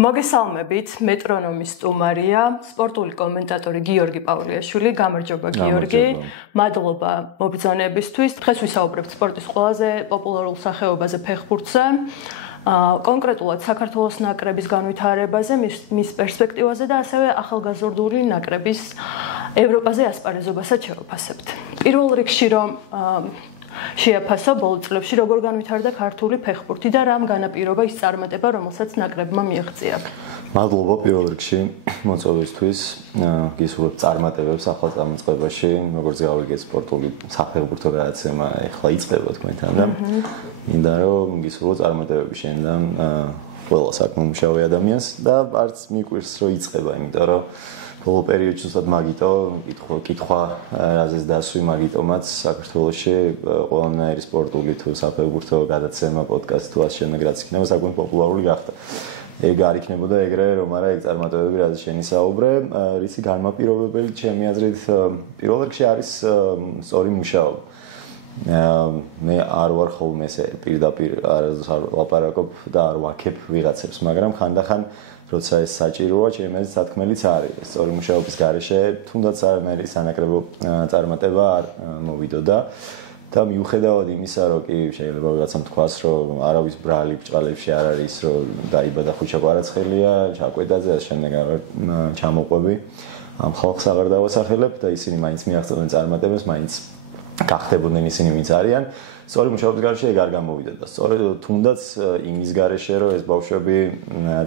მოგესალმებით, მეტრონომის სტუმარია, სპორტული კომენტატორი გიორგი პავლიაშვილი. გამარჯობა გიორგი. მადლობა მობრძანებისთვის. დღეს ვისაუბრებთ სპორტის ყველაზე პოპულარულ სახეობაზე ფეხბურთზე. კონკრეტულად საქართველოს ნაკრების განვითარებაზე, მის პერსპექტივაზე და ასევე ახალგაზრდული ნაკრების ევროპაზე ასპარეზობასაც შევაფასებთ. პირველ რიგში რომ შეაფასო ბოლო წლებში როგორ განვითარდა ქართული ფეხბურთი და რამ განაპირობა ის წარმატება, რომელსაც ნაკრებმა მიაღწია. მადლობა პირველ რიგში მოწვევისთვის. გისურვებ წარმატებებს ახალ წამოწყებაში, როგორც გავიგეთ სპორტული საფეხბურთო გადაცემა ეხლა იწყება თქვენთან და მინდა რომ გისურვო წარმატებები შენთან ყველა საკმაოდ ადამიანს და არც მიკვირს რომ იწყება, იმიტომ რომ ბოლო პერიოდში უბრალოდ მაგიტო კითხვა რაზეც დასვი მაგიტომაც საქართველოში ყველანაირი სპორტული თუ საფეხბურთო გადაცემა პოდკასტი თუ ასე შემდეგ რაც იქნება საკმაოდ პოპულარული გახდა. ეგ არ იქნებოდა ეგრე რომ არა ეგ წარმატებები რაზეც შენისაუბრე, რისი განმაპირობებელი ჩემი აზრით პირველ რიგში არის სწორი მუშაობა. მე არ ვარ ხოლმე ესე პირდაპირ არ ლაპარაკობ და არ ვაქებ ვიღაცებს, მაგრამ ხანდახან როცა ეს საჭიროა, ჩემი აზრით სათქმელიც არის. სწორი მუშაობის გარეშე თუნდაც არანაირი სანაკრებო წარმატება არ მოვიდოდა და მიუხედავად იმისა, რომ კი შეიძლება ვიღაცამ თქვას, რომ არავის ბრალი ბჭყალებში არ არის, რომ დაიბადა ხუჩა კვარაცხელია, ჩაკვედაძე, ასე შემდეგ ჩამოყვები. ამ ხალხს აღარ დავასახელებ და ისინი მაინც მიაღწევენ წარმატებებს, მაინც გახდებოდნენ ისინი ვინც არიან. სწორი მუშაობის გარეშე ეგ არ გამოვიდა და სწორედ თუნდაც იმის გარეშე რომ ეს ბავშვები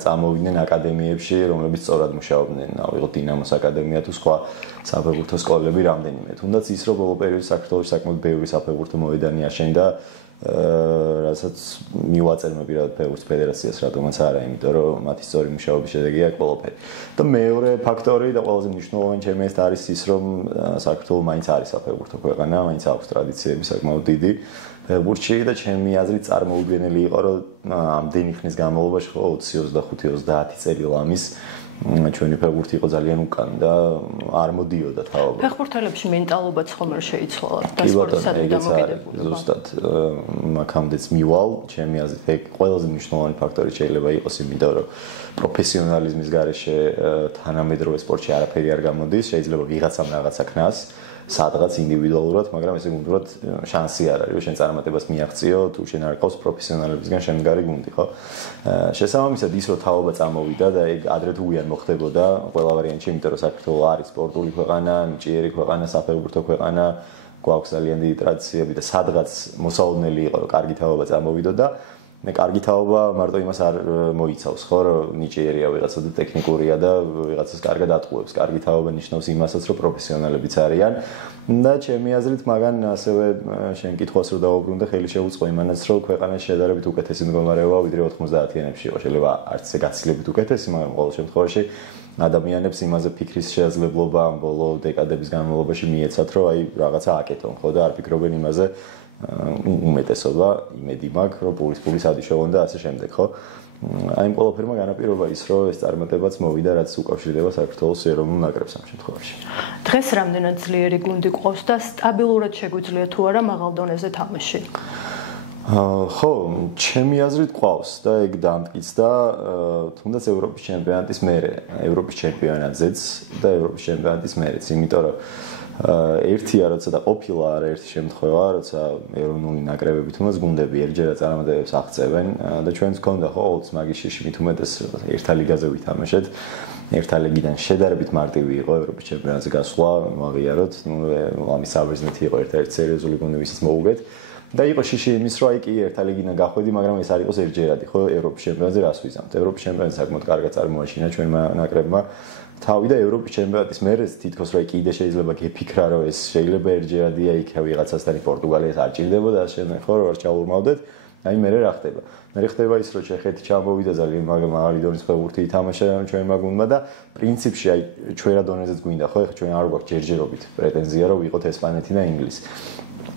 წამოვიდნენ აკადემიებში, რომლებიც სწორად მუშაობდნენ, ავიღოთ დინამოს აკადემია თუ სხვა საფეხბურთო სკოლები რამდენიმე. თუნდაც ის რომ ბოლო პერიოდში საქართველოში საკმაოდ ბევრი საფეხბურთო მოედანი აშენდა, რასაც მივაწერმე პირადად ფეხბურთის ფედერაციას, რატომაც არა, იმიტომ რომ მათი სწორი მუშაობის შედეგია ყველაფერი. და მეორე ფაქტორი და ყველაზე მნიშვნელოვანი ჩემი აზრით არის ის, რომ საქართველო მაინც არის საფეხბურთო ქვეყანა, მაინც აქვს ტრადიციები საკმაოდ დიდი ფეხბურთში და ჩემი აზრით წარმოუდგენელი იყო, რომ ამდენი ხნის განმავლობაში ხო 20-25-30 წელი ლამის ჩვენი ფეხბურთი იყო ძალიან უკან და არ მოდიოდა თაობა. ფეხბურთელებში მენტალობაც ხომ არ შეიცვალა და სპორტისადმი დამოკიდებულება. ზუსტად მაქამდეც მივალ, ჩემი აზრით ეგ ყველაზე მნიშვნელოვანი ფაქტორი შეიძლება იყოს, იმიტომ რომ პროფესიონალიზმის გარეშე თანამედროვე სპორტში არაფერი არ გამოდის, შეიძლება ვიღაცამ რაღაცა ქნას სადღაც ინდივიდუალურად, მაგრამ ესე გუნდურად შანსი არ არის, რომ შენ წარმატებას მიაღწიო, თუ შენ არ ყავს პროფესიონალებისგან შემდგარი გუნდი, ხო? შესაბამისად ის რომ თაობა წამოვიდა და ეგ ადრე თუ უიან მოხდებოდა ყველა ვარიანტში, იმიტომ რომ საქართველო არის სპორტული ქვეყანა, ნიჭიერი ქვეყანა, საფეხბურთო ქვეყანა, გვაქვს ძალიან დიდი ტრადიციები და სადღაც მოსაოდნელი იყო, რომ კარგი თაობა წამოვიდოდა. მე კარგი თაობა მარტო იმას არ მოიცავს, ხო, რომ ნიჭიერია ვიღაცა და ტექნიკურია და ვიღაცას კარგად ატყუებს. კარგი თაობა ნიშნავს იმასაც, რომ პროფესიონალებიც არიან და ჩემი აზრით მაგან ასევე შენ კითხვას რო დაუბრუნდა, ხელი შეუწყო იმანაც, რომ ქვეყანაში შედარებით უკეთესი მდგომარეობა ვიდრე 90-იანებში იყო. შეიძლება არც ესე გაცილებით უკეთესი, მაგრამ ყოველ შემთხვევაში ადამიანებს იმაზე ფიქრის შესაძლებლობა ამ ბოლო დეკადების განმავლობაში მიეცათ, რომ აი რაღაცა აკეთონ, ხო და არ ფიქრობენ იმაზე უმეტესობა იმედი მაქვს, რომ პულის ადიშოვონ და ასე შემდეგ, ხო? აი ამ ყველაფერმა განაპირობა ის, რომ ეს წარმატებაც მოვიდა, რაც უკავშირდება საქართველოს ეროვნულ ნაკრებს ამ შემთხვევაში. დღეს რამდენად ძლიერი გუნდი ყავს და სტაბილურად შეგვიძლია თუ არა მაღალ დონეზე თამაში? ხო, ჩემი აზრით ყავს და ეგ დამტკიცდა თუნდაც ევროპის ჩემპიონატის მერე, ევროპის ჩემპიონატზეც და ევროპის ჩემპიონატის მერეც, იმიტომ რომ ერთია როცა და ყოფილა არაერთი შემთხვევა, როცა ეროვნული ნაკრებები თუნდაც გუნდები ერთჯერად წარმატებებს აღწევენ და ჩვენც გქონდა ხო 20 მაგის შიში მით უმეტეს ერთა ლიგაზე ვითამაშეთ. ერთა ლიგიდან შედარებით მარტივი იყო ევროპის ჩემპიონატზე გასვლა, ვაღიაროთ, ამის საბერძნეთი იყო ერთ-ერთი სერიოზული გუნდი, ვისაც მოუგეთ. და იყო შიში იმის რომ აი კი ერთა ლიგიდან გახვედი, მაგრამ ეს არ იყოს ერთჯერადი, ხო, ევროპის ჩემპიონატზე რას ვიზამთ. ევროპის ჩემპიონატი საკმაოდ კარგად წარმოაჩინა ჩვენმა ნაკრებმა. თავი და ევროპის ჩემპიონატის მერე თითქოს რა კიდე შეიძლება გეფიქრა რომ ეს შეიძლება ერთჯერადია იქ ვიღაცასთან პორტუგალიას არ ჭირდებოდა და შემდეგ ხო რომ არ ჩაურმავდეთ, აი მერე რა ხდება? მერე ხდება ის რომ ჩეხეთი ჩამოვიდა ძალიან მაღალი დონის ფეხბურთი ითამაშა ჩვენმა გუნდმა და პრინციპში აი ჩვენა დონეზეც გვინდა ხო, ეხლა ჩვენ არ გვაქვს ჯერჯერობით პრეტენზია რომ ვიყოთ ესპანეთი და ინგლისი.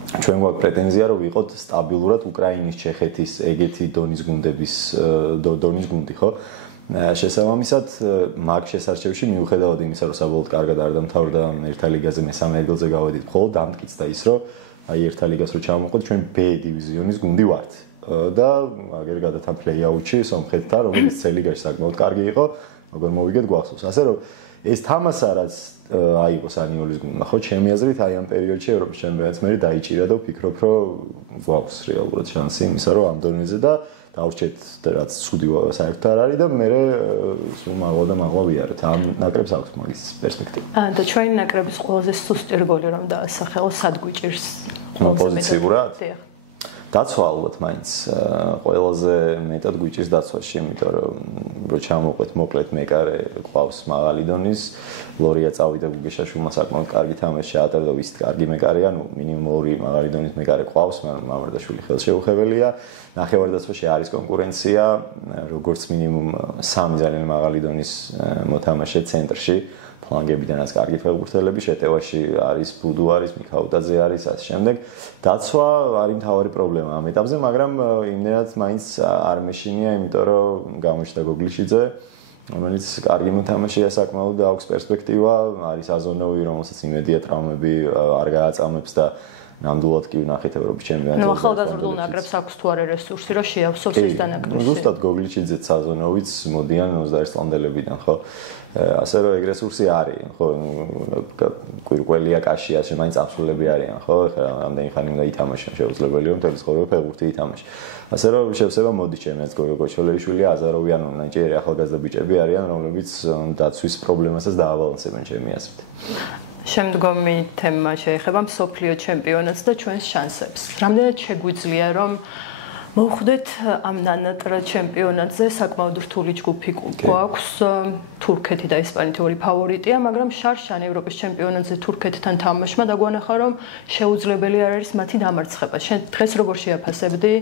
ჩვენ გვაქვს პრეტენზია რომ ვიყოთ სტაბილურად უკრაინის, ჩეხეთის, ეგეთი დონის გუნდების დონის გუნდი, ხო? შესაბამისად მაგ შესარჩევში მიუხედავად იმისა რომ საბოლოოდ კარგად არ დამთავრდა ერთა ლიგაზე მესამე ადგილზე გავედით, მხოლოდ დამტკიცდა ის რომ აი ერთა ლიგას რო ჩავმოყვეთ ჩვენ B დივიზიონის გუნდი ვართ. და აგერ გადათან პლეიაუთში სომხეთთან, რომელიც წელიგაში საკმაოდ კარგი იყო, როგორ მოვიგეთ გვახსოვს. ასე რომ ეს თამასა რაც აიღო სანიოლის გუნდმა, ხო, ჩემი აზრით აი ამ პერიოდში ევროპის ჩემპიონატს მე დაიჭირა და ვფიქრობ, რომ გვაქვს რეალურად შანსი იმისა, რომ ამ დონეზე და დავჭეთ რაც ცუდი საერთოდ არ არის და მე სულ მაღლა ვიარეთ. ამ ნაკრებს აქვს მაგის პერსპექტივა. და ჩვენი ნაკრების ყველაზე სუსტი რგოლი რომ დაასახელო სად გვიჭირს პოზიციურად? დაცვა ალბათ მაინც ყველაზე მეტად გვიჭირს დაცვაში, იმიტომ რომ ჩამოვყვეთ მოკლედ მეკარე ყავს მაღალი დონის, ლორია წავიდა გუგეშაშვილმა საკმაოდ კარგი თამაში შეატარა და ვის კარგი მეკარეა, ნუ მინიმუმ 2 მაღალი დონის მეკარე ყავს, მაგრამ მამარდაშვილი ხელშეუხებელია. ნახევარდაცვაში არის კონკურენცია, როგორც მინიმუმ 3 ძალიან მაღალი დონის მოთამაშე ცენტრში. ფლანგებიდანაც კარგი ფეხბურთელები, შეტევაში არის ბუდუ არის, მიქაუტაძე არის, ასე შემდეგ. დაცვა არის მთავარი პრობლემა ამ ეტაპზე, მაგრამ იმდენად მაინც არ მეშინია, იმიტომ რომ გამოჩნდა გოგლიშვიძე, რომელიც კარგი მოთამაშეა საკმაოდ და აქვს პერსპექტივა, არის აზონოვი, რომელსაც იმედია ტრაუმები არ გააწამებს და ნამდვილად კი ვნახეთ ევროპის ჩემპიონატზე. ნუ ახალგაზრდულ ნაკრებს აქვს თუ არა რესურსი, რომ შეავსოს ეს დანაკლისი. ზუსტად გოგლიშვიძეც აზონოვიც მოდიან 21 წლამდელებიდან, ხო? ასე რომ ეგ რესურსი არის, ხო, კვირკველია, კაშიას, მაინც აბსოლუტები არიან, ხო? ეხლა რამდენი ხანი უნდა ითამაშონ, შეუძლებელია რომ მთელი ცხოვრება ფეხბურთი ითამაშე. ასე რომ შევსება მოდი ჩემს გოგოჩოლიშვილი, აზაროვი, ანუ ნაჭიერი ახალგაზრდა ბიჭები არიან, რომლებიც დაცვის პრობლემასაც დაავალანსებენ ჩემი აზრით. შემდგომი თემა შეეხება მსოფლიო ჩემპიონატს და ჩვენს შანსებს. რამდენად შეგვიძლია რომ მოვხვდეთ ამ ნანატრა ჩემპიონატზე საკმაოდ რთული ჯგუფი გვაქვს თურქეთი და ესპანეთი ორი ფავორიტია, მაგრამ შარშან ევროპის ჩემპიონატზე თურქეთთან თამაშმა დაგვანახა რომ შეუძლებელი არ არის მათი დამარცხება. შენ დღეს როგორ შეაფასებდი?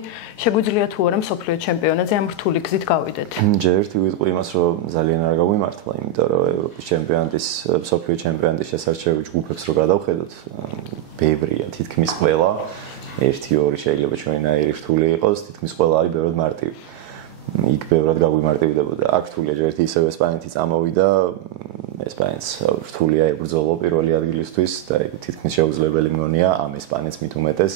შეგვიძლია თუ არა მსოფლიო ჩემპიონატზე ამ რთული გზით გავიდეთ? ჯერ ერთი ვიტყვი იმას, რომ ძალიან არ გავიმართლა, იმიტომ რომ ევროპის ჩემპიონატის მსოფლიო ჩემპიონატის შესარჩევი ჯგუფებს რო გადავხედოთ, ბევრია, თითქმის ყველა 1-2 შეიძლება ჩვენაირი რთული იყოს, თითქმის ყველა არის ბევრად მარტივი. იქ ბევრად გაგვიმარტივდებოდა. აქ რთულია, ჯერ ერთი ისევ ესპანეთი წამოვიდა, ესპანეთს რთულია ებრძოლო პირველი ადგილისთვის და თითქმის შეუძლებელი მგონია ამ ესპანეთს მით უმეტეს,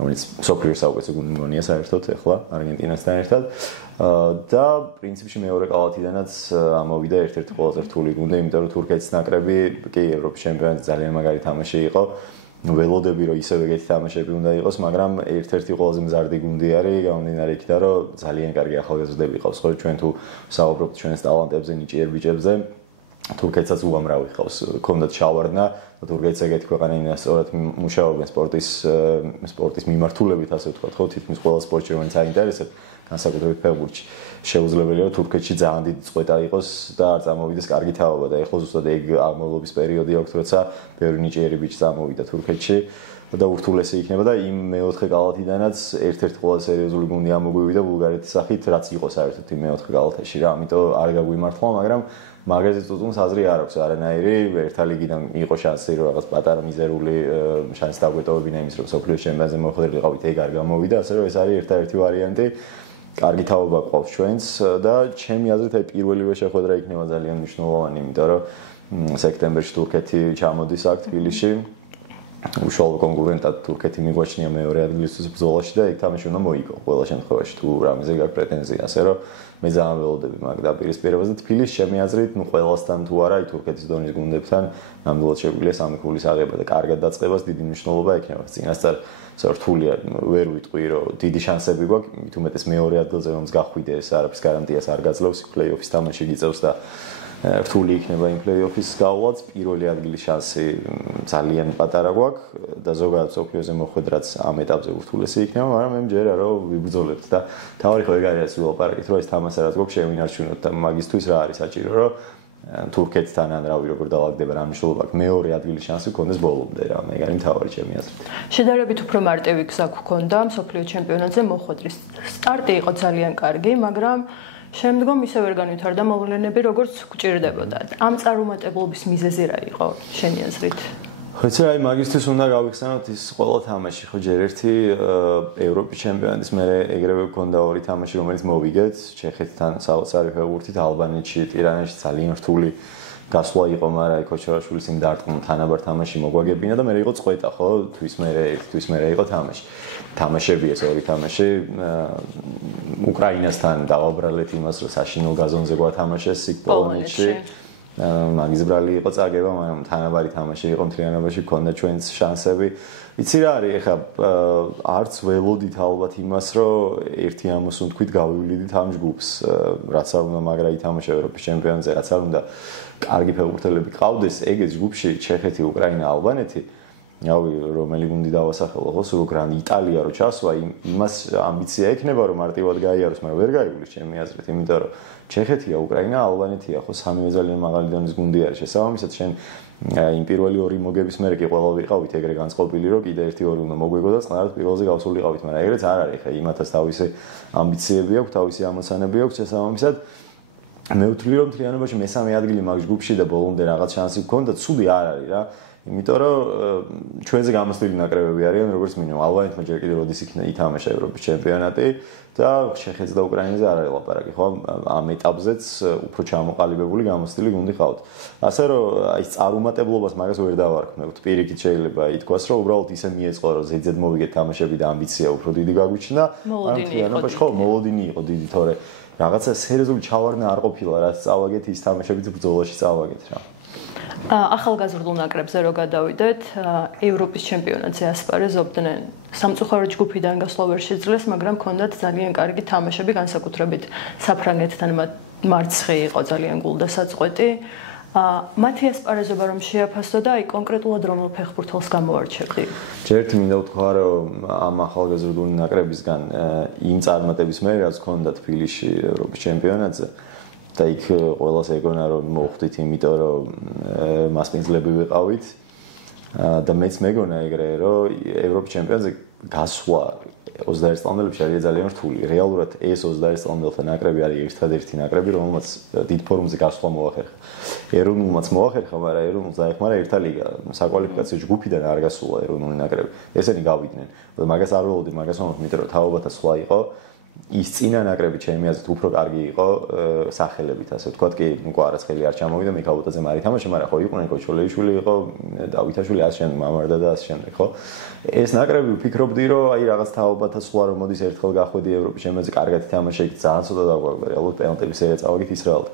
რომელიც მსოფლიო საუკეთესო გუნდი მგონია საერთოდ ახლა არგენტინასთან ერთად. და პრინციპში მეორე კალათიდანაც ამოვიდა ერთ-ერთი ყველაზე რთული გუნდი, იმიტომ რომ თურქეთის ნაკრები კი ევროპის ჩემპიონატი ძალიან მაგარი თამაში იყო. ველოდები რომ ისევ ეგეთი თამაშები უნდა იყოს, მაგრამ ერთ-ერთი ყველაზე მზარდი გუნდი არის, გამომდინარე იქიდან, რომ ძალიან კარგი ახალგაზრდები ყავს, ხო, ჩვენ თუ საუბრობთ ჩვენს ტალანტებზე, ნიჭიერ ბიჭებზე, თურქეთსაც უამრავი ყავს, ქონდათ ჩავარდნა, თურქეთს ეგეთი ქვეყანა იმას სწორად მუშაობენ სპორტის მიმართულებით, ასე ვთქვათ, ხო, თითქმის ყველა სპორტში რომელიც აინტერესებს, განსაკუთრებით ფეხბურთში. შეუძლებელია რომ თურქეთში ძალიან დიდი წყვეტა იყოს და არ წამოვიდეს კარგი თაობა და ეხლა ზუსტად ეგ აღმავლობის პერიოდი აქვს, როცა ბევრი ნიჭიერი ბიჭი წამოვიდა თურქეთში და ურთულესი იქნება და იმ მეოთხე კალათიდანაც ერთ-ერთი ყველაზე სერიოზული გუნდი ამოგვივიდა ბულგარეთის სახით, რაც იყო საერთოდ იმ მეოთხე კალათაში რა, ამიტომ არ გაგვიმართლა, მაგრამ მაგაზე წუწუნს აზრი არ აქვს არანაირი, ერთა ლიგიდან იყო შანსი რომ რაღაც პატარა მიზერული შანსი დაგვეტოვებინა იმის რომ სოფლიოს ჩემპიონატზე მოხვდრილიყავით, ეგ არ გამოვიდა, ასე რომ ეს არის ერთ-ერთი ვარიანტი. კარგი თაობა ყავს ჩვენს და ჩემი აზრით აი პირველივე შეხვედრა იქნება ძალიან მნიშვნელოვანი, იმიტომ რომ სექტემბერში თურქეთი ჩამოდის აქ თბილისში. უშუალო კონკურენტად თურქეთი მიგვაჩნია მეორე ადგილისთვის ბრძოლაში და ეგ თამაში უნდა მოიგო ყველა შემთხვევაში თუ რამეზე გაქვს პრეტენზია, ასე რომ მე ძალიან ველოდები მაგ დაპირისპირებაზე თბილისში ჩემი აზრით, ნუ ყველასთან თუ არა, თურქეთის დონის გუნდებთან ნამდვილად შეგვიძლია სამი ქულის აღება და კარგად დაწყებას დიდი მნიშვნელობა ექნება. წინასწარ რთულია, ვერ ვიტყვი რომ დიდი შანსები გვაქვს, მით უმეტეს მეორე ადგილზე რომს გახვიდე, ეს არაფრის გარანტიას არ გაძლევს, პლეი-ოფის თამაში გიწევს და რთული იქნება იმ პლეი-ოფის გავლაც, პირველი ადგილის შანსი ძალიან პატარა გვაქვს და ზოგადად სოფიოზე მოხვედრაც ამ ეტაპზე ურთულესი იქნება, მაგრამ მე მჯერა რომ ვიბრძოლებთ და თავი ხო ეგ არის ვილაპარაკეთ, რომ ეს თამაში რაც გვაქვს შევინარჩუნოთ და მაგისთვის რა არის საჭირო, რომ თურქეთთან ან რავი როგორ დაალაგდება რა მნიშვნელობა აქვს, მეორე ადგილის შანსი გქონდეს ბოლომდე რა, მე გარი მთავარი ჩემი აზრით. შედარებით უფრო მარტივი გზა გქონდა მსოფლიო ჩემპიონატზე მოხვედრის. სტარტი იყო ძალიან კარგი, მაგრამ შემდგომ ისე ვერ განვითარდა მოვლენები, როგორც გვჭირდებოდა. ამ წარუმატებლობის მიზეზი რა იყო შენი აზრით? ხოცა აი მაგისტრის უნდა გავიხსენოთ ის ყველა თამაში, ხო ჯერ ერთი ევროპის ჩემპიონატის მე ეგრევე გქონდა ორი თამაში, რომელიც მოვიგეთ, ჩეხეთთან საოცარი ფეხბურთით, ალბანეთში, ტირანაში ძალიან რთული გასვლა იყო, მაგრამ ქოჩორაშვილის იმ დარტყმულ თანაბარ თამაში მოგვაგებინა და მე იყო წყვეტა, ხო? თვის მე იყო თამაში. თამაშები ეს ორი თამაში უკრაინასთან დავაბრალეთ იმას, რომ საშინელ გაზონზე გვათამაშეს იქ პოლონეთში. მაგის ბრალი იყო წაგება, მაგრამ თანაბარი თამაში იყო მთლიანობაში, გქონდა ჩვენს შანსები. იცი რა არის, ეხლა არც ველოდით ალბათ იმას, რომ ერთი ამოსუნ თქვით გავივლიდით ამ ჯგუფს, რაც არ უნდა მაგრა ითამაშა ევროპის ჩემპიონატზე, რაც არ უნდა კარგი ფეხბურთელები ყავდეს, ეგეც ჯგუფში ჩეხეთი, უკრაინა, ალბანეთი. რავი, რომელი გუნდი დავასახელო, ხო, სულგრანი, იტალია რო ჩასვა, იმას ამბიცია ექნება, რომ მარტივად გაიაროს, მაგრამ ვერ გაივლის ჩემი აზრით, იმიტომ რომ ჩეხეთია, უკრაინა, ალბანეთია, ხო, სამივე ძალიან მაღალი დონის გუნდი არის. შესაბამისად, შენ იმ პირველი ორი მოგების მერე კი ყველა ვიყავით ეგრე განწყობილი, რომ კიდე ერთი ორი უნდა მოგვიგო და წყნარად პირველზე გავსულიყავით, მაგრამ ეგრეც არ არის, ხა იმათაც თავისი ამბიციები აქვს, თავისი ამოცანები აქვს, შესაბამისად მე ვთვლი რომ მთლიანობაში მესამე ადგილი მაგ ჯგუფში და ბოლომდე რაღაც შანსი გქონდა, ცუდი არ არის რა. იმიტომ რომ ჩვენზე გამოსვლილი ნაკრებები არიან, როგორც მინიმუმ ალბანეთმა ჯერ კიდევ როდის იქნა ითამაშა ევროპის ჩემპიონატი და ჩეხეთს და უკრაინაზე არ არის ლაპარაკი, ხო? ამ ეტაპზეც უფრო ჩამოყალიბებული გამოსვლილი გუნდი ყავთ. ასე რომ აი წარუმატებლობას მაგას ვერ დავარქმევთ. პირიქით შეიძლება ითქვას, რომ უბრალოდ ისე მიეწყო, რომ ზედზედ მოვიგეთ თამაშები და ამბიცია უფრო დიდი გაგვიჩნდა. მოლოდინი ხო, მოლოდინი იყო დიდი, თორე რაღაცა სერიოზული ჩავარდნა არ ყოფილა, რაც წავაგეთ ის თამაშებიც ბრძოლაში წავაგეთ რა. ახალგაზრდულ ნაკრებზე რო გადავიდეთ, ევროპის ჩემპიონატზე ასპარეზობდნენ. სამწუხარო ჯგუფიდან გასვლა ვერ შეძლეს, მაგრამ ჰქონდათ ძალიან კარგი თამაშები, განსაკუთრებით საფრანგეთთან მარცხი იყო ძალიან გულდასაწყვეტი. მათი ასპარეზობა რომ შეაფასდო და აი კონკრეტულად რომელ ფეხბურთელს გამოარჩევდი? ჯერთ მინდა ვთქვა, რომ ამ ახალგაზრდული ნაკრებისგან იმ წარმატების მერე რაც ჰქონდა თბილისში ევროპის ჩემპიონატზე და იქ ყველას ეგონა რომ მოხვდით, იმიტომ რომ მასპინძლები ვიყავით და მეც მეგონა ეგრე, რომ ევროპის ჩემპიონატზე გასვლა 21 წლამდელებში არის ძალიან რთული. რეალურად ეს 21 წლამდელთა ნაკრები არის ერთადერთი ნაკრები, რომელმაც დიდ ფორუმზე გასვლა მოახერხა. ეროვნულმაც მოახერხა, მაგრამ ეროვნულს დაეხმარა ერთა ლიგა. საკვალიფიკაციო ჯგუფიდან არ გასულა ეროვნული ნაკრები. ესენი გავიდნენ. მაგას არ ველოდი, მაგას მომხდ, იმიტომ რომ თავობათა სხვა იყო. ის წინა ნაკრები ჩემი აზრით უფრო კარგი იყო სახელებით, ასე ვთქვათ, კი, კვარაცხელი არ ჩამოვიდა, მიქაუტაძე მარი თამაში, მაგრამ ხო იყვნენ კოჩოლეიშვილი იყო, დავითაშვილი ასე შემდეგ, მამარდა და ასე შემდეგ, ხო? ეს ნაკრები ვფიქრობდი, რომ აი რაღაც თავობათა სხვა რომ მოდის ერთხელ გახვედი ევროპის ჩემპიონატზე, კარგად ითამაშე, იქ ძალიან ცოტა დაგვაგდა, რეალურად პენალტების სერია წავაგეთ ისრაელთ.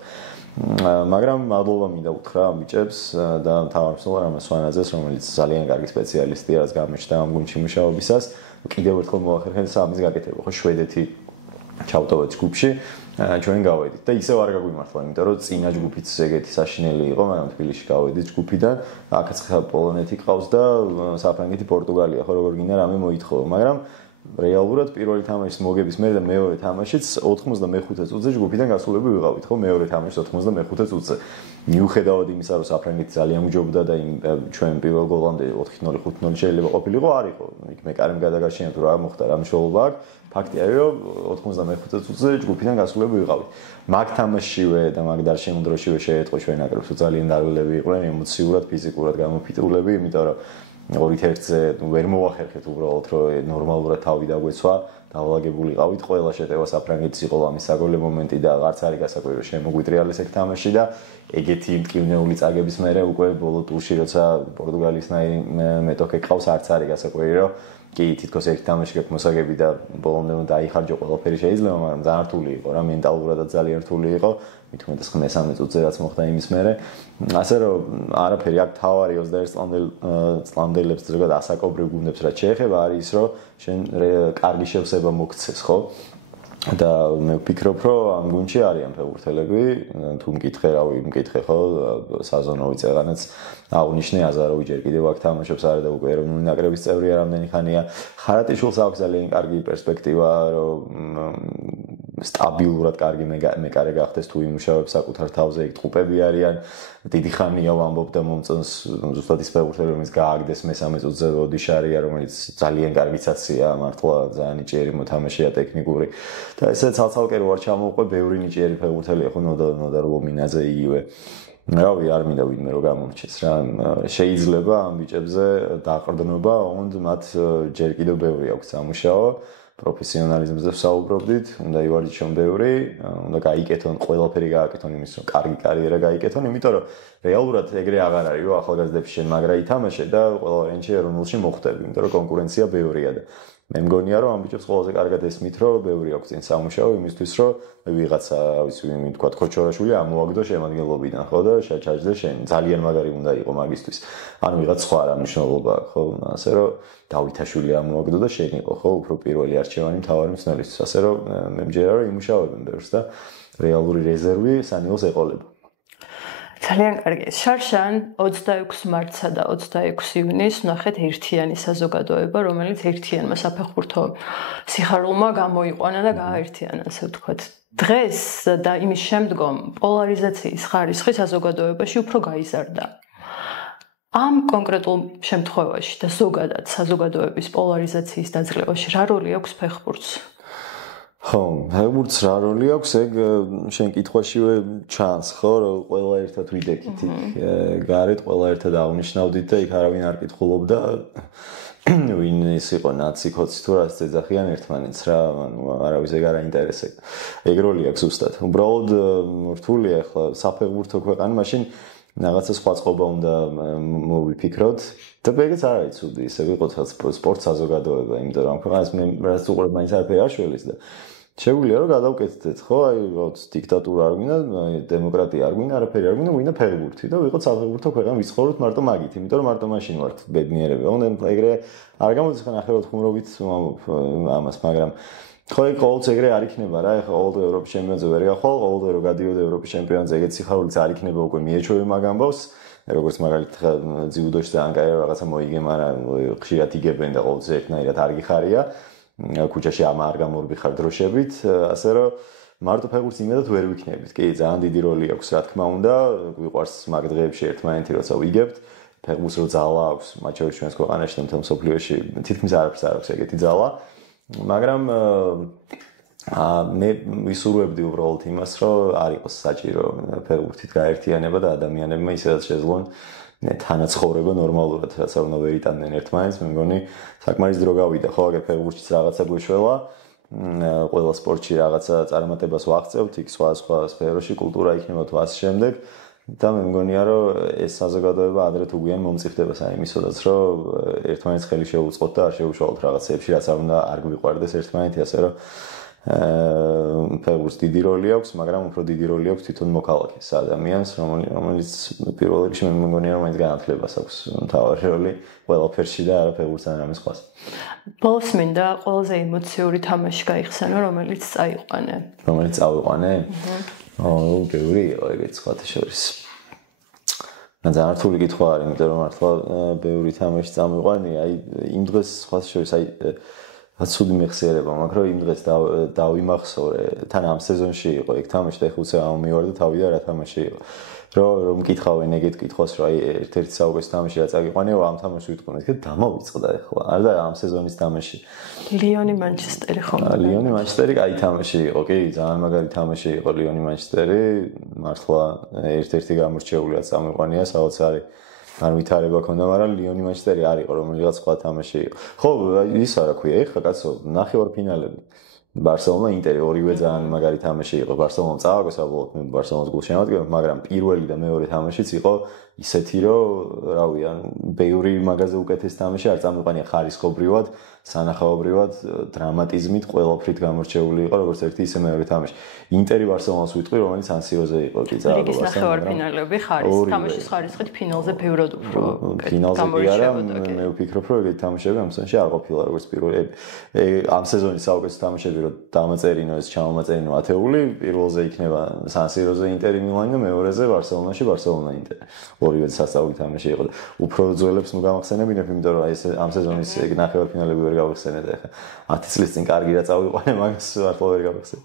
მაგრამ მადლობა მინდა უთხრა ამ ბიჭებს და მთავარმსხვილ რამაზ სვანაძეს, რომელიც ძალიან კარგი სპეციალისტია, რაც გამოჩნდა ამ გუნდში მუშაობისას. კიდევ ერთხელ მოახერხეს ამის გაკეთება, ხო, შვედეთი ჩავტოვეთ ჯგუფში, ჩვენ გავედით და ისევ არ გაგვიმართლა, იმიტომ რომ წინა ჯგუფიც ეგეთი საშინელი იყო, მაგრამ თბილისში გავედით ჯგუფიდან, აქაც ხა პოლონეთი ყავს და საფრანგეთი, პორტუგალია, ხო, როგორ გინდა რამე მოითხოვა, მაგრამ რეალურად პირველი თამაშის მოგების მერე და მეორე თამაშიც 95 წუთზე ჯგუფიდან გასულები ვიყავით, ხო, მეორე თამაშის 95 წუთზე. მიუხედავად იმისა, რომ საფრანგეთი ძალიან უჯობდა და იმ ჩვენ პირველ გოლამდე 4-0, 5-0 შეიძლება ყოფილიყო, არ იყო. იქ მეკარემ გადაგაშინა თუ რა მოხდა, რა მშობლობა აქვს. ფაქტია, რომ 95 წუთზე ჯგუფიდან გასულები ვიყავით. მაგ თამაშშივე და მაგ დარჩენილ დროშივე შეეტყო ჩვენ ნაკრებს, ძალიან დარველები იყვნენ, ემოციურად, ფიზიკურად გამოფიტულები, იმიტომ რომ 2-1-ზე ვერ მოახერხეთ უბრალოდ, რომ ნორმალურად თავი დაგვეცვა, დავალაგებული ყავით, ყველა შეტევა საფრანგეთის იყო ამის საგოლე მომენტი და არც არის გასაკვირი, რომ შემოგვიტრიალეს ეგ თამაში და ეგეთი მტკივნეული წაგების მერე უკვე ბოლო ტურში, როცა პორტუგალიისნაირი მეტოქე ყავს, არც არის გასაკვირი, რომ კი თითქოს ერთ თამაში გაქვს მოსაგები და ბოლომდე დაიხარჯო ყველაფერი შეიძლება, მაგრამ ძალიან რთული იყო რა, მენტალურადაც ძალიან რთული იყო. მithumetas 5-3 წუთზე რაც მოხდა იმის მერე. ასე რომ არაფერი აქ თავარი 21 წლამდელებს ზოგადად ასაკობრივ გუნდებს რაც შეეხება არის ის, რომ შენ კარგი შევსება მოგცეს, ხო? და მე ვფიქრობ, რომ ამ გუნდში არიან ფეხბურთელები, თუ მკითხე, რავი, მკითხე ხო, საზონოვიც ეგანაც აღნიშნე, აზარავი ჯერ კიდევ აქ თამაშობს, არა და უკვე ეროვნული ნაკრების წევრია რამდენი ხანია. ხარატიშვილს აქვს ძალიან კარგი პერსპექტივა, რომ სტაბილურად კარგი მეკარე გახდეს თუ იმუშავებს საკუთარ თავზე, იქ ტყუპები არიან. დიდი ხანია ვამბობდა მომწონს ზუსტად ის ფეხბურთელი, რომელიც გააგდეს მესამე წუთზე ოდიშარია, რომელიც ძალიან კარგი ცაცია, მართლა ძალიან ნიჭიერი მოთამაშეა, ტექნიკური. და ესე ცალ-ცალკე რო არ ჩამოვყვე, ბევრი ნიჭიერი ფეხბურთელია, ხო, ნოდარ ლომინაძე იგივე. რავი, არ მინდა ვინმე რო გამომრჩეს რა. შეიძლება ამ ბიჭებზე დაყრდნობა, ოღონდ მათ ჯერ კიდევ ბევრი აქვს სამუშაო. პროფესიონალიზმზე ვსაუბრობდით, უნდა ივარჯიშონ ბევრი, უნდა გაიკეთონ ყველაფერი გააკეთონ იმის, რომ კარგი კარიერა გაიკეთონ, იმიტომ რომ რეალურად ეგრე აღარ არის, რომ ახალგაზრდებში შენ მაგრა ითამაშე და ყველა ენჩი ეროვნულში მოხვდები, იმიტომ რომ კონკურენცია ბევრია და მე მგონია რომ ამ ბიჭებს ყველაზე კარგად ესმით რომ ბევრი აქვს წინ სამუშაო იმისთვის რომ ვიღაცა ვიცი თქვა ხოჩორაშვილი ამოაგდო შემადგენლობიდან ხო და შეჩაჯდე შენ ძალიან მაგარი უნდა იყო მაგისთვის ანუ ვიღაც სხვა რა მნიშვნელობა აქვს ხო ასე რომ დავითაშვილი ამოაგდო და შენ იყო ხო უფრო პირველი არჩევანი მთავარი მცნებისთვის ასე რომ მე მჯერა რომ იმუშავებენ ბევრს და რეალური რეზერვი სანიოს ეყოლება ძალიან კარგი. შარშან 26 მარტსა და 26 ივნისს ნახეთ ერთიანი საზოგადოება, რომელიც ერთიანმა საფეხბურთო სიხარულმა გამოიყვანა და გააერთიანა, ასე ვთქვათ. დღეს და იმის შემდგომ პოლარიზაციის ხარისხი საზოგადოებაში უფრო გაიზარდა. ამ კონკრეტულ შემთხვევაში და ზოგადად საზოგადოების პოლარიზაციის დაძლევაში რა როლი აქვს ფეხბურთს? ხო, ფეხბურთს რა როლი აქვს, ეგ შენ კითხვაშივე ჩანს, ხო, რომ ყველა ერთად ვიდექით იქ გარეთ, ყველა ერთად აღნიშნავდით და იქ არავინ არ კითხულობდა ვინ ის იყო ნაცი კოცი თუ რას ეძახიან ერთმანეთს რა, ანუ არავის ეგ არ აინტერესებს. ეგ როლი აქვს ზუსტად. უბრალოდ რთულია ახლა საფეხბურთო ქვეყანა, მაშინ რაღაცა სხვა წყობა უნდა მოვიფიქროთ და ეგეც არ არის ცუდი, ისე ვიყოთ სპორტ საზოგადოება, იმიტომ რომ ამ ქვეყანას მე რაც უყურებ მაინც არაფერი არ შველის და შეგვიძლია რომ გადავკეთდეთ, ხო, აი როგორც დიქტატურა არ გვინდა, დემოკრატია არ გვინდა, არაფერი არ გვინდა, გვინდა ფეხბურთი და ვიყოთ საფეხბურთო ქვეყანა, ვიცხოვროთ მარტო მაგით, იმიტომ რომ მარტო მაშინ ვართ ბედნიერები. უნდა ეგრე არ გამოდის ხან ახლა ხუმრობით ამას, მაგრამ ხო ეგ ყოველთვის ეგრე არ იქნება რა, ეხლა ყოველდღე ევროპის ჩემპიონატზე ვერ გახვალ, ყოველდღე რომ გადიოდა ევროპის ჩემპიონატზე, ეგეც სიხარულიც არ იქნება უკვე მიეჩვევი მაგ ამბავს. როგორც მაგალითად ძიუდოში ძალიან კაი რაღაცა მოიგე, მაგრამ ხშირად იგებენ და ყოველთვის ერთნაირად არ გიხარია. ქუჩაში არ გამორბიხარ დროშებით, ასე რომ მარტო ფეხბურთს იმედად ვერ ვიქნებით. კი, ძალიან დიდი როლი აქვს, რა თქმა უნდა, გვიყვარს მაგ დღეებში ერთმანეთი როცა ვიგებთ. ფეხბურთს რო ძალა აქვს, მათ შორის ჩვენს ქვეყანაში და მთელ მსოფლიოში თითქმის არაფერს არ აქვს ეგეთი ძალა. მაგრამ მე ვისურვებდი უბრალოდ იმას, რომ არ იყოს საჭირო ფეხბურთით გაერთიანება და ადამიანებმა ისედაც შეძლონ თანაცხოვრება ნორმალურად, რაც არ უნდა ვერ იტანდნენ ერთმანეთს, მე მგონი საკმარის დრო გავიდა, ხო, აგერ ფეხბურთშიც რაღაცა გვეშველა, ყველა სპორტში რაღაცა წარმატებას ვაღწევთ, იქ სხვა სფეროში კულტურა იქნება თუ ასე შემდეგ. და მე მგონია რომ ეს საზოგადოება ადრე თუ გვიან მომწიფდება საიმისოდაც რომ ერთმანეთს ხელი შეუწყოთ და არ შეუშალოთ რაღაცეებში რაც არ უნდა არ გვიყვარდეს ერთმანეთი ასე რომ ფეხბურთს დიდი როლი აქვს მაგრამ უფრო დიდი როლი აქვს თვითონ მოქალაქეს ადამიანს რომელიც პირველ რიგში მე მგონია რომ მაინც განათლებას აქვს მთავარი როლი ყველაფერში და არა ფეხბურთს ან რამის ხვას ბოლოს მინდა ყველაზე ემოციური თამაში გაიხსენო რომელიც წავიყვანე ბევრი იყო ეგეც სხვათა შორის. ძალიან რთული კითხვა არის, იმიტომ რომ მართლა ბევრი თამაში წამიყვანი, აი იმ დღეს სხვათა შორის აი ცუდი მეხსიერება მაქვს, რომ იმ დღეს დავიმახსოვრე, თან ამ სეზონში იყო ეგ თამაში და ეხლა უცებ ამომივარდა თავი და რა თამაში იყო. რომ მკითხავენ ეგეთ კითხვას, რომ აი ერთ-ერთი საუკეთესო თამაში რა წაგიყვანეო, ამ თამაშს ვიტყვნე, და დამოვიწყდა ეხლა. არა ამ სეზონის თამაში. ლიონი მანჩესტერი ხო? ლიონი მანჩესტერი კაი თამაში იყო, კი, ძალიან მაგარი თამაში იყო ლიონი მანჩესტერი. მართლა ერთ-ერთი გამორჩეულია წამიყვანია, საოცარი განვითარება ქონდა, მაგრამ ლიონი მანჩესტერი არ იყო, რომელიღაც სხვა თამაში იყო. ხო, ის არა ქვია, ეხლა კაცო, ნახევარფინალები. ბარსელონა ინტერი ორივე ძალიან მაგარი თამაში იყო. ბარსელონამ წააგო საბოლოოდ მე ბარსელონას გულ შემოადგენთ, მაგრამ პირველი და მეორე თამაშიც იყო ისეთი, რომ რავი, ან ბევრი მაგაზე უკეთესი თამაში არ წამიყვანია ხარისხობრივად, სანახაობრივად, დრამატიზმით, ყველაფრით გამორჩეული იყო, როგორც ერთი ისე მეორე თამაში. ინტერი ბარსელონას ვიტყვი, რომელიც სანსიროზე იყო, კი წააგო ბარსელონა. ის ნახევარფინალები თამაშის ხარისხით ფინალზე ბევრად უფრო გამორჩეულია. მე ვფიქრობ, რომ ეგეთი თამაშები ამ სეზონში არ ყოფილა, როგორც პირველი ამ სეზონის საუკეთესო თამაშები რომ დამაწერინო ეს ჩამომაწერინო ათეული, პირველზე იქნება სანსიროზე ინტერი მილანი და მეორეზე ბარსელონაში ბარსელონა ინტერი. ორივე სასწაული თამაში იყო და უფრო ძველებს მოგახსენებინებ, იმიტომ რომ ეს ამ სეზონის ნახევარფინალები ვერ გავიხსენეთ ახლა 10 წლის წინ კარგი რა წავიყვანე, მაგას მართლა ვერ გავიხსენე.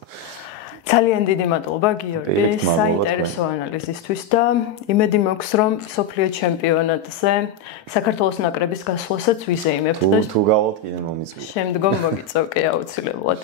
ძალიან დიდი მადლობა გიორგი, საინტერესო ანალიზისთვის და იმედი მაქვს რომ სოფლიო ჩემპიონატზე საქართველოს ნაკრების გასვლასაც ვიზეიმებთ და თუ გავალთ კიდე მომიწვიეთ. შემდგომ მოგიწევ კი აუცილებლად.